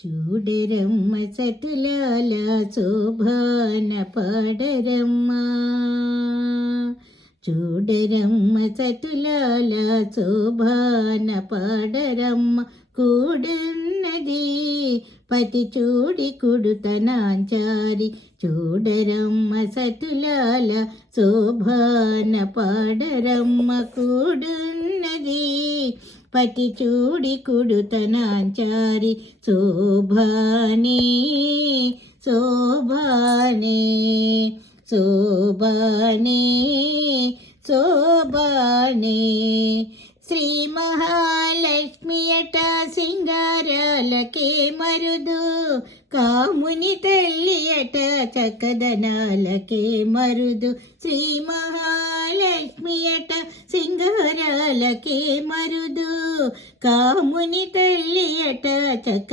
చూడరమ్మ సతులాల శోభాన పాడరమ్మ, చూడరమ్మ సతులాల శోభాన పాడరమ్మ. కూడున్నది పతి చూడి కుడుతనాంచారి, చూడరమ్మ సతులాల శోభాన పాడరమ్మ. కూడున్నది పతి చూడి కుడుతనాంచారి, శోభానే శోభానే శోభానే శోభానే. శ్రీ మహాలక్ష్మి అట సింగారాలకే మరుదు, కాముని తల్లి అట చక్కదనాలకే మరుదు. శ్రీ మహాలక్ష్మి అట సింగారాలకే మరుదు, కాముని తల్లి అట చక్క